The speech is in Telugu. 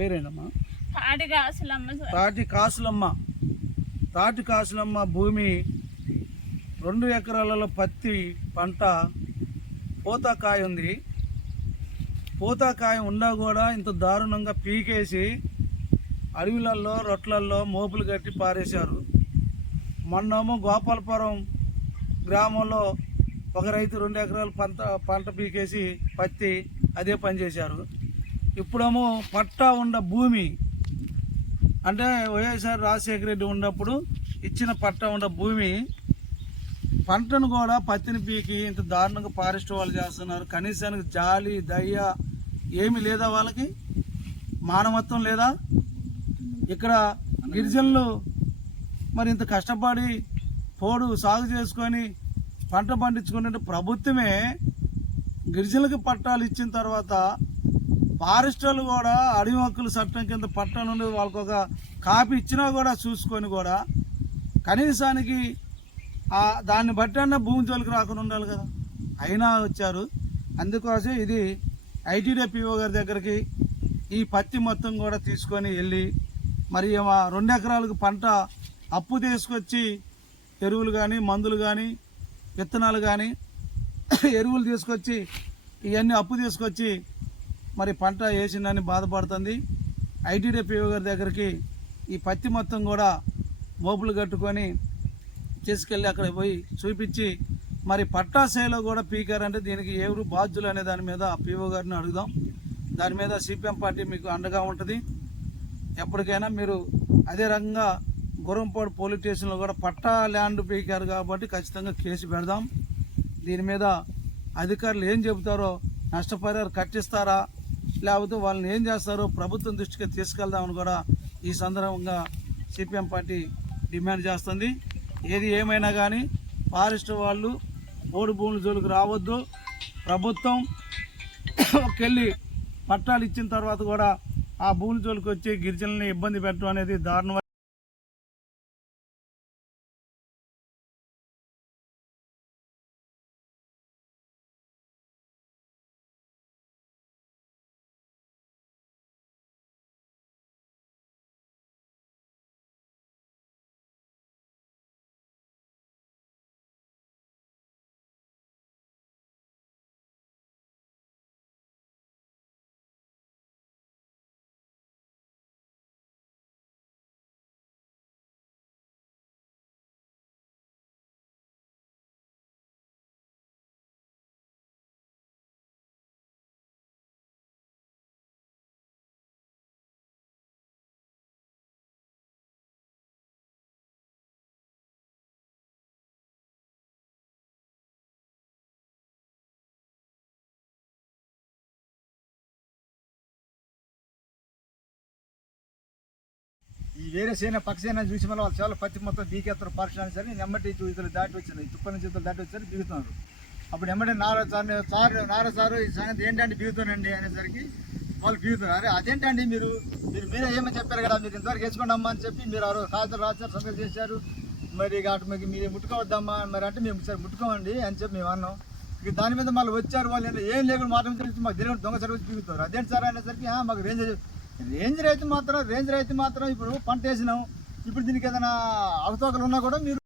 పేరేనమ్మా? తాటి కాసులమ్మ భూమి 2 ఎకరాలలో పత్తి పంట పూతకాయ ఉంది. పూతకాయ ఉండా కూడా ఇంత దారుణంగా పీకేసి అడవులలో రొట్లల్లో మోపులు కట్టి పారేశారు. మొన్నేమో గోపాలపురం గ్రామంలో ఒక రైతు 2 ఎకరాలు పంట పీకేసి పత్తి అదే పని చేశారు. ఇప్పుడేమో పట్టా ఉన్న భూమి అంటే వైఎస్ఆర్ రాజశేఖర రెడ్డి ఉన్నప్పుడు ఇచ్చిన పట్టా ఉన్న భూమి పంటను కూడా పత్తిని పీకి ఇంత దారుణంగా ఫారెస్ట్ వాళ్ళు చేస్తున్నారు. కనీసానికి జాలి దయ ఏమి లేదా? వాళ్ళకి మానవత్వం లేదా? ఇక్కడ గిరిజనులు మరి ఇంత కష్టపడి పోడు సాగు చేసుకొని పంట పండించుకునే ప్రభుత్వమే గిరిజనులకు పట్టాలు ఇచ్చిన తర్వాత ఫారెస్టర్లు కూడా అడవి హక్కుల చట్టం కింద పట్టాలు ఉండేది. వాళ్ళకి ఒక కాపీ ఇచ్చినా కూడా చూసుకొని కూడా కనీసానికి దాన్ని బట్టి అన్న భూమి జోలికి రాకుండా ఉండాలి కదా, అయినా వచ్చారు. అందుకోసం ఇది ఐటీడీ పిఓ గారి దగ్గరికి ఈ పత్తి మొత్తం కూడా తీసుకొని వెళ్ళి మరి 2 ఎకరాలకు పంట అప్పు తీసుకొచ్చి ఎరువులు కానీ మందులు కానీ విత్తనాలు కానీ ఎరువులు తీసుకొచ్చి ఇవన్నీ అప్పు తీసుకొచ్చి మరి పంట వేసిందని బాధపడుతుంది. ఐటీడీ పిఓ గారి దగ్గరికి ఈ పత్తి మొత్తం కూడా మోపులు కట్టుకొని తీసుకెళ్ళి అక్కడ పోయి చూపించి మరి పట్టా సేలో కూడా పీకారంటే దీనికి ఎవరు బాధ్యులు అనే దాని మీద పిఓ గారిని అడుగుదాం. దాని మీద సిపిఎం పార్టీ మీకు అండగా ఉంటుంది. ఎప్పటికైనా మీరు అదే రకంగా గుర్రంపాడు పోలీస్ స్టేషన్లో కూడా పట్టా ల్యాండ్ పీకారు కాబట్టి ఖచ్చితంగా కేసు పెడదాం. దీని మీద అధికారులు ఏం చెబుతారో, నష్టపరిహారం కట్టిస్తారా లేకపోతే వాళ్ళని ఏం చేస్తారో ప్రభుత్వం దృష్టికి తీసుకెళ్దామని కూడా ఈ సందర్భంగా సిపిఎం పార్టీ డిమాండ్ చేస్తుంది. ఏది ఏమైనా కానీ ఫారెస్ట్ వాళ్ళు పోడు భూముల జోలికి రావద్దు. ప్రభుత్వం వెళ్ళి పట్టాలు ఇచ్చిన తర్వాత కూడా ఆ భూముల జోలికి వచ్చి గిరిజనుల్ని ఇబ్బంది పెట్టడం అనేది దారుణం. ఈ వేరే సేన పక్క సేన చూసి మళ్ళీ వాళ్ళు చాలా పత్తి మొత్తం బీకేస్తారు పరిశ్రమ సరే నెమ్మటి ఇతరులు దాటి వచ్చినాయి, తుప్ప నుంచి ఇతరులు దాటి వచ్చారు దిగుతున్నారు. అప్పుడు ఎమ్మటే నారా సారు ఈ సంగతి ఏంటంటే దిగుతానండి అనేసరికి వాళ్ళు దిగుతున్నారు. అరే అదేంటండి మీరే ఏమని చెప్పారు కదా, మీరు ఇంతవరకు వేసుకోండి అమ్మా అని చెప్పి మీరు కాగితాలు రాశారు, సంగతి చేశారు. మరి అటు మీకు మీరు ముట్టుకోవద్దమ్మా మరి అంటే మేము సరే ముట్టుకోమండి అని చెప్పి మేము అన్నాం. ఇక దాని మీద మళ్ళీ వచ్చారు వాళ్ళు ఏం లేకుండా మాట మాకు తెలియదు దొంగ సర్వీస్ దిగుతారు. అదేంటి సార్ అనేసరికి మాకు రేంజ్ రైతు మాత్రం ఇప్పుడు పంట వేసినాం, ఇప్పుడు దీనికి ఏదైనా అవతోకలు ఉన్నా కూడా మీరు